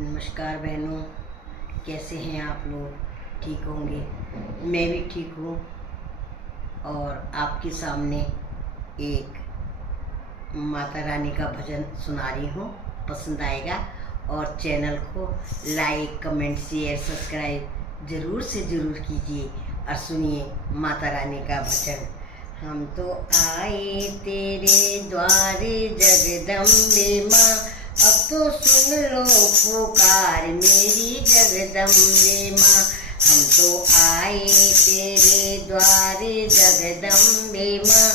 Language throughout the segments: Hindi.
नमस्कार बहनों, कैसे हैं आप लोग? ठीक होंगे। मैं भी ठीक हूँ और आपके सामने एक माता रानी का भजन सुना रही हूँ। पसंद आएगा और चैनल को लाइक, कमेंट, शेयर, सब्सक्राइब ज़रूर से ज़रूर कीजिए और सुनिए माता रानी का भजन। हम तो आए तेरे द्वारे जगदम्बे माँ, अब तो सुन लो पुकार मेरी जगदम्बे माँ। हम तो आए तेरे द्वारे जगदम्बे माँ,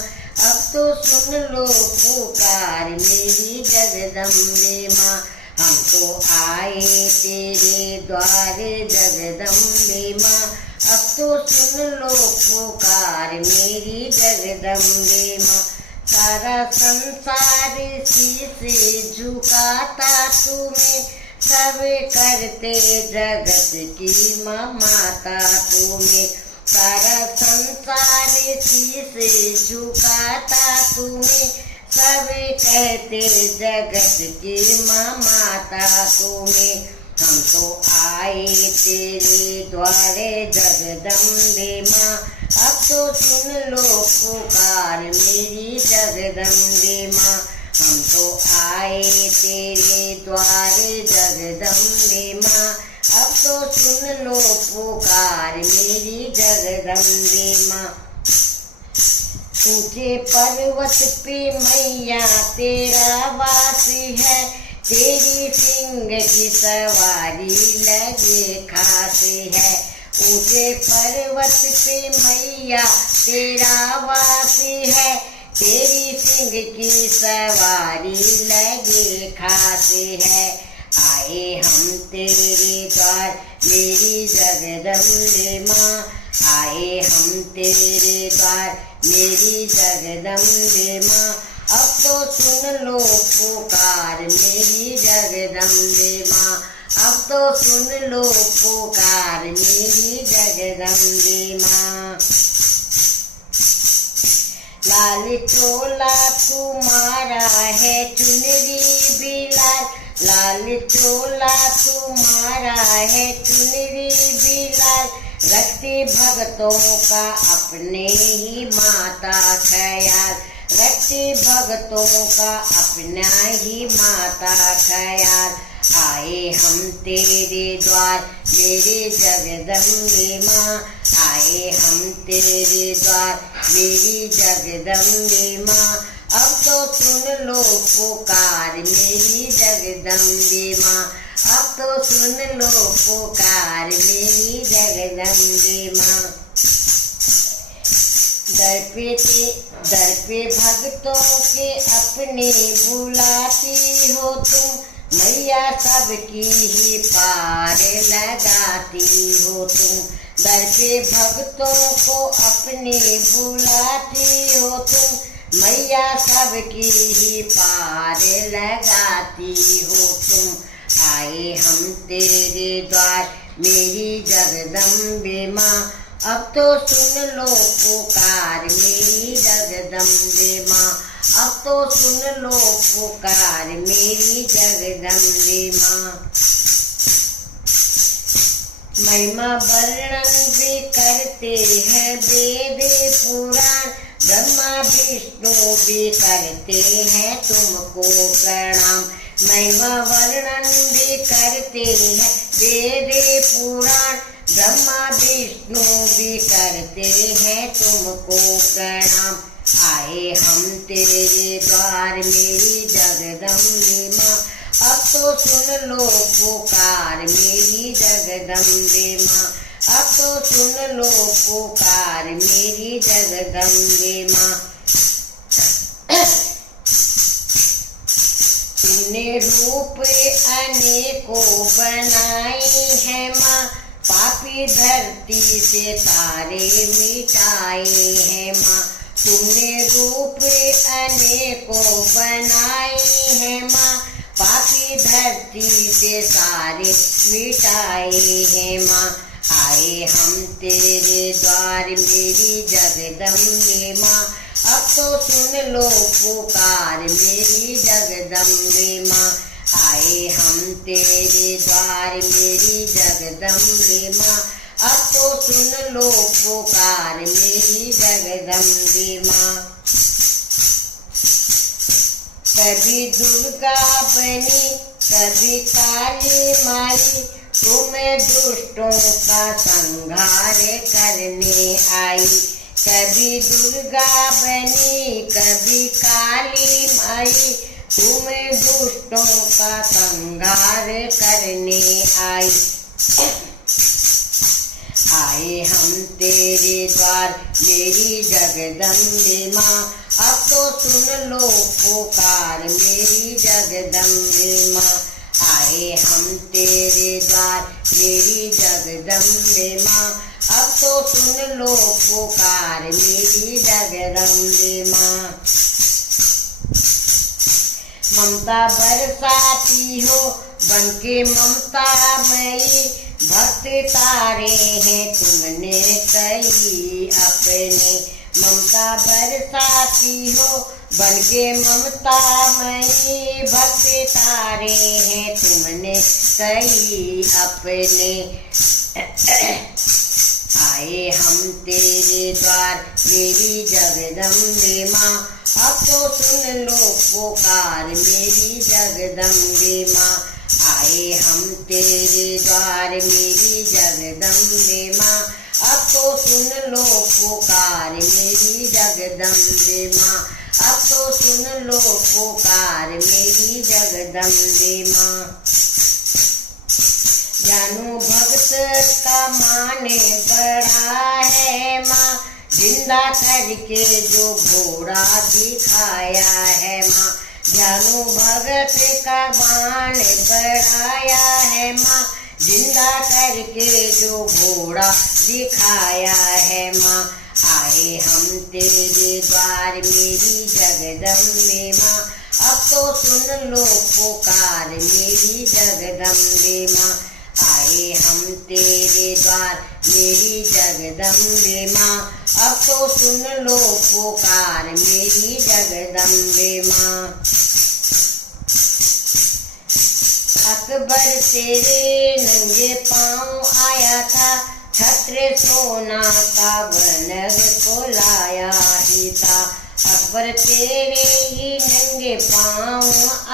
अब तो सुन लो पुकार मेरी जगदम्बे माँ। हम तो आए तेरे द्वारे जगदम्बे माँ, अब तो सुन लो पुकार मेरी जगदम्बे माँ। सारा संसार शीश झुकाता तुम्हें, सब करते जगत की माँ माता तुम्हें। सारा संसार शीश झुकाता तुम्हें, सब कहते जगत की माँ माता तुम्हें। हम तो आए तेरे द्वारे जगदम्बे माँ, अब तो सुन लो पुकार मेरी जगदम्बे माँ। हम तो आए तेरे द्वारे जगदम्बे माँ, अब तो सुन लो पुकार मेरी जगदम्बे माँ। ऊंचे पर्वत पे मैया तेरा वास है, तेरी सिंह की सवारी लगे खास है। ऊंचे पर्वत पे मैया तेरा वास है, तेरी सिंह की सवारी लगे खास है। आए हम तेरे द्वार मेरी जगदम्बे माँ, आए हम तेरे द्वार मेरी जगदम्बे माँ। अब तो सुन लो पुकार मेरी जगदम्बे माँ, अब तो सुन लो पुकार मेरी जगदम्बे माँ। लाल चोला तुम्हारा है चुनरी भी लाल, लाल चोला तुम्हारा है चुनरी भी लाल। रखते भक्तों का अपने ही माता ख्याल, रखते भक्तों का अपना ही माता ख्याल। आए हम तेरे द्वार मेरे जगदम्बे माँ, आए हम तेरे द्वार मेरी जगदम्बे माँ। अब तो सुन लो पुकार मेरी जगदम्बे माँ, अब तो सुन लो पुकार मेरी जगदम्बे माँ। दर पे भक्तों के अपने बुलाती हो तुम, मैया सबकी ही पार लगाती हो तुम। दर पे भक्तों को अपने बुलाती हो तुम, मैया सबकी ही पार लगाती हो तुम। आए हम तेरे द्वार मेरी जगदम्बे माँ, अब तो सुन लो पुकार मेरी जगदम्बे माँ, अब तो सुन लो पुकार मेरी जगदम्बे माँ। महिमा वर्णन भी करते हैं वेद पुराण, ब्रह्मा विष्णु भी करते हैं तुमको प्रणाम। महिमा वर्णन भी करते हैं वेद पुराण, ब्रह्मा विष्णु भी करते हैं तुमको प्रणाम। आए हम तेरे द्वार मेरी जगदम्बे माँ, अब तो सुन लो पुकार मेरी जगदम्बे माँ, अब तो सुन लो पुकार मेरी जगदम्बे माँ। तुमने रूप अनेकों बनाए हैं माँ, पापी धरती से तारे मिटाए हैं माँ। तुमने रूप अनेकों बनाए हैं माँ, पापी धरती से सारे मिटाए हैं माँ। आए हम तेरे द्वार मेरी जगदम्बे माँ, अब तो सुन लो पुकार मेरी जगदम्बे माँ। आए हम तेरे द्वार मेरी जगदम्बे माँ, अब तो सुन लो पुकार मेरी जगदम्बे माँ। कभी दुर्गा बनी कभी काली माई, तुम्हें दुष्टों का संहार करने आई। कभी दुर्गा बनी कभी काली माई, तुम्हें दुष्टों का संहार करने आई। आए हम तेरे द्वार मेरी जगदम्बे माँ, अब तो सुन लो पुकार मेरी जगदम्बे माँ। आए हम तेरे द्वार मेरी जगदम्बे माँ, अब तो सुन लो पुकार मेरी जगदम्बे माँ। ममता बरसाती हो बनके ममता मई, भक्त तारे हैं तुमने कई अपने। ममता बरसाती हो बनके ममता मई, भक्त तारे हैं तुमने कई अपने। आए हम तेरे द्वार मेरी जगदम्बे माँ, अब तो सुन लो पुकार मेरी जगदम्बे माँ। आए हम तेरे द्वार मेरी जगदम्बे माँ, अब तो सुन लो पुकार मेरी जगदम्बे माँ। अब तो सुन लो पुकार मेरी जगदम्बे माँ। जानू भक्त का माने बड़ा है माँ, जिंदा करके जो घोड़ा दिखाया है माँ। जानू भगत का मान बढ़ाया है माँ, जिंदा करके जो घोड़ा दिखाया है माँ। आए हम तेरे द्वार मेरी जगदम्बे माँ, अब तो सुन लो पुकार मेरी जगदम्बे माँ। आए हम तेरे द्वार मेरी जगदम्बे माँ, अब तो सुन लो पुकार मेरी जगदम्बे माँ। अकबर तेरे नंगे पाँव आया था, छत्र सोना का बनग को लाया ही था। अकबर तेरे ही नंगे पाँव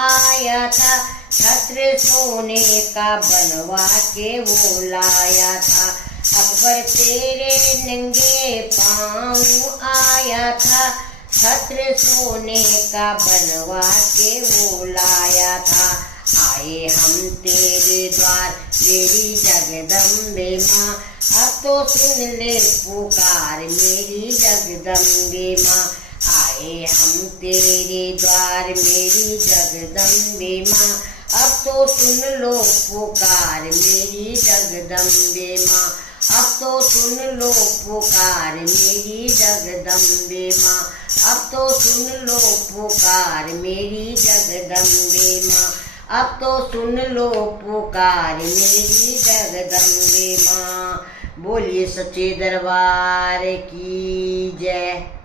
आया था, छत्र सोने का बनवा के वो लाया था। अकबर तेरे नंगे पाँव आया था, छत्र सोने का बनवा के वो लाया था। आए हम तेरे द्वार मेरी जगदम्बे माँ, अब तो सुन ले पुकार मेरी जगदम्बे माँ। आए हम तेरे द्वार मेरी जगदम्बे माँ, अब तो सुन लो पुकार मेरी जगदम्बे माँ। अब तो सुन लो पुकार मेरी जगदम्बे माँ, अब तो सुन लो पुकार मेरी जगदम्बे माँ। अब तो सुन लो पुकार मेरी जगदम्बे माँ। बोलिए सच्चे दरबार की जय।